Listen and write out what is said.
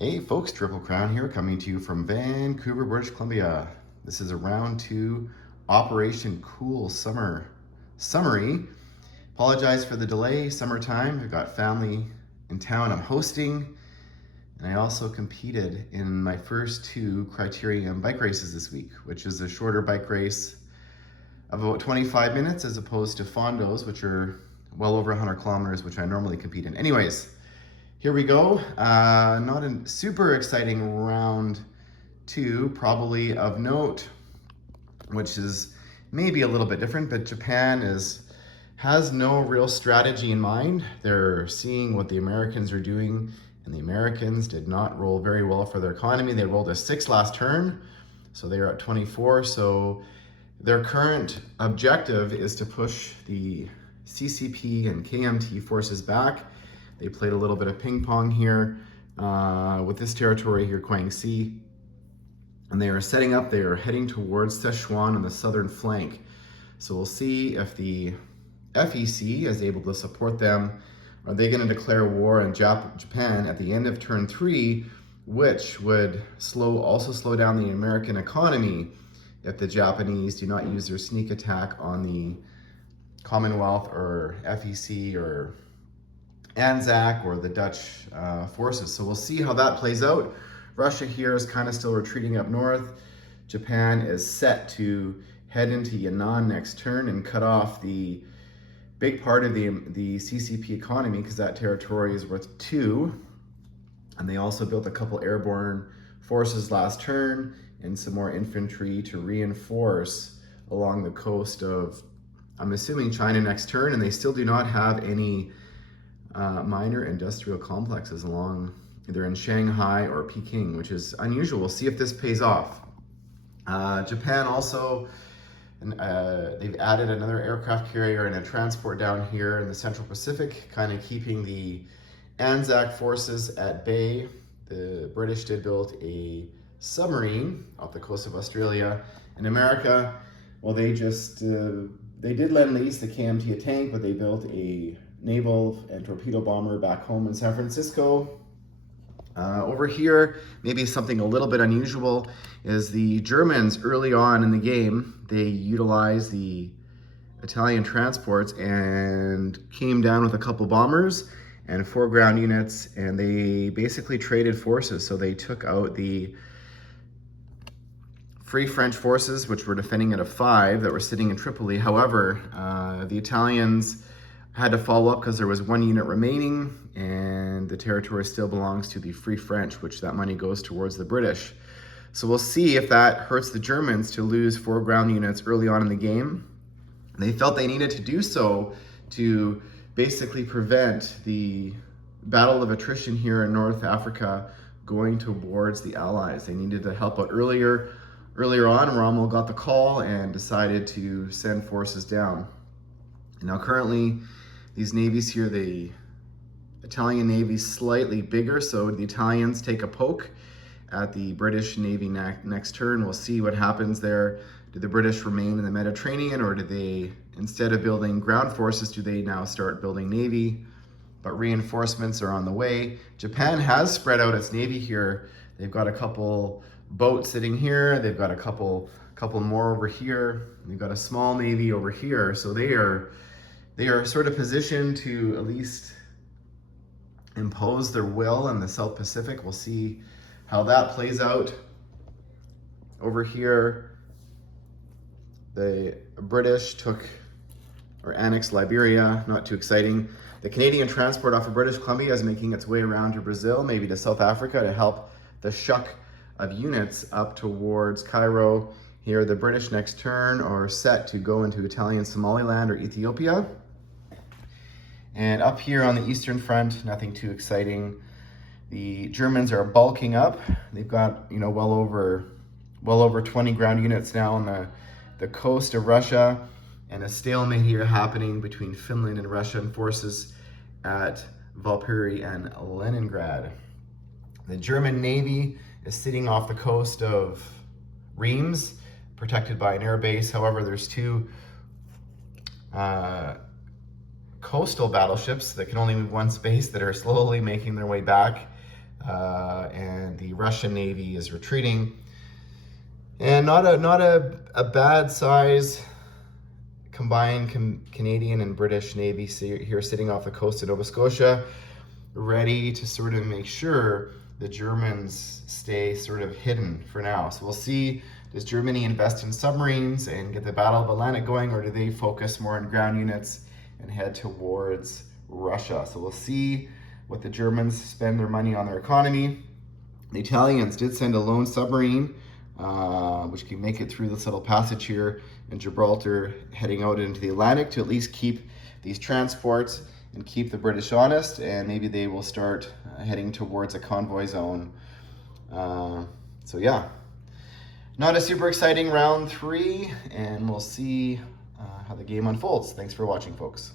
Hey folks, Triple Crown here, coming to you from Vancouver, British Columbia. This is a round 2 Operation Cool Summer summary. Apologize for the delay, summertime. I've got family in town I'm hosting, and I also competed in my first 2 Criterium bike races this week, which is a shorter bike race of about 25 minutes as opposed to Fondos, which are well over 100 kilometers, which I normally compete in. Anyways, here we go. Not a super exciting round 2, probably of note, which is maybe a little bit different, but Japan has no real strategy in mind. They're seeing what the Americans are doing, and the Americans did not roll very well for their economy. They rolled a 6 last turn, so they are at 24. So their current objective is to push the CCP and KMT forces back. They played a little bit of ping pong here with this territory here, Guangxi. And they are setting up, they are heading towards Sichuan on the southern flank. So we'll see if the FEC is able to support them. Are they going to declare war on Japan at the end of turn 3, which would also slow down the American economy if the Japanese do not use their sneak attack on the Commonwealth or FEC or Anzac or the Dutch forces. So we'll see how that plays out. Russia here is kind of still retreating up north. Japan is set to head into Yan'an next turn and cut off the big part of the CCP economy, because that territory is worth 2. And they also built a couple airborne forces last turn and some more infantry to reinforce along the coast of, I'm assuming, China next turn. And they still do not have any minor industrial complexes along either in Shanghai or Peking, which is unusual. We'll see if this pays off. Japan also, they've added another aircraft carrier and a transport down here in the Central Pacific, kind of keeping the Anzac forces at bay. The British did build a submarine off the coast of Australia. In America, well, they did lend lease the KMT a tank, but they built a naval and torpedo bomber back home in San Francisco. Over here, maybe something a little bit unusual is the Germans early on in the game, they utilized the Italian transports and came down with a couple bombers and 4 ground units, and they basically traded forces. So they took out the Free French forces, which were defending at a 5 that were sitting in Tripoli. However, the Italians had to follow up because there was 1 unit remaining, and the territory still belongs to the Free French, which that money goes towards the British. So we'll see if that hurts the Germans to lose 4 ground units early on in the game. They felt they needed to do so to basically prevent the battle of attrition here in North Africa going towards the Allies. They needed to help out earlier on. Rommel got the call and decided to send forces down. Now currently, these navies here, the Italian Navy is slightly bigger, so the Italians take a poke at the British Navy next turn. We'll see what happens there. Do the British remain in the Mediterranean, or do they, instead of building ground forces, do they now start building navy? But reinforcements are on the way. Japan has spread out its navy here. They've got a couple boats sitting here. They've got a couple more over here. They've got a small navy over here. So they are sort of positioned to at least impose their will in the South Pacific. We'll see how that plays out. Over here, the British took or annexed Liberia, not too exciting. The Canadian transport off of British Columbia is making its way around to Brazil, maybe to South Africa, to help the shuck of units up towards Cairo. Here, the British next turn are set to go into Italian Somaliland or Ethiopia. And up here on the Eastern Front, nothing too exciting. The Germans are bulking up. They've got, well over 20 ground units now on the coast of Russia, and a stalemate here happening between Finland and Russian forces at Valpuri and Leningrad. The German Navy is sitting off the coast of Reims, protected by an air base. However, there's 2 coastal battleships that can only move one space that are slowly making their way back. and the Russian Navy is retreating. And not a bad size combined Canadian and British Navy here sitting off the coast of Nova Scotia, ready to sort of make sure the Germans stay sort of hidden for now. So we'll see, does Germany invest in submarines and get the Battle of Atlantic going, or do they focus more on ground units and head towards Russia? So we'll see what the Germans spend their money on their economy. The Italians did send a lone submarine, which can make it through this little passage here in Gibraltar, heading out into the Atlantic to at least keep these transports and keep the British honest, and maybe they will start heading towards a convoy zone. So yeah, not a super exciting round 3, and we'll see how the game unfolds. Thanks for watching, folks.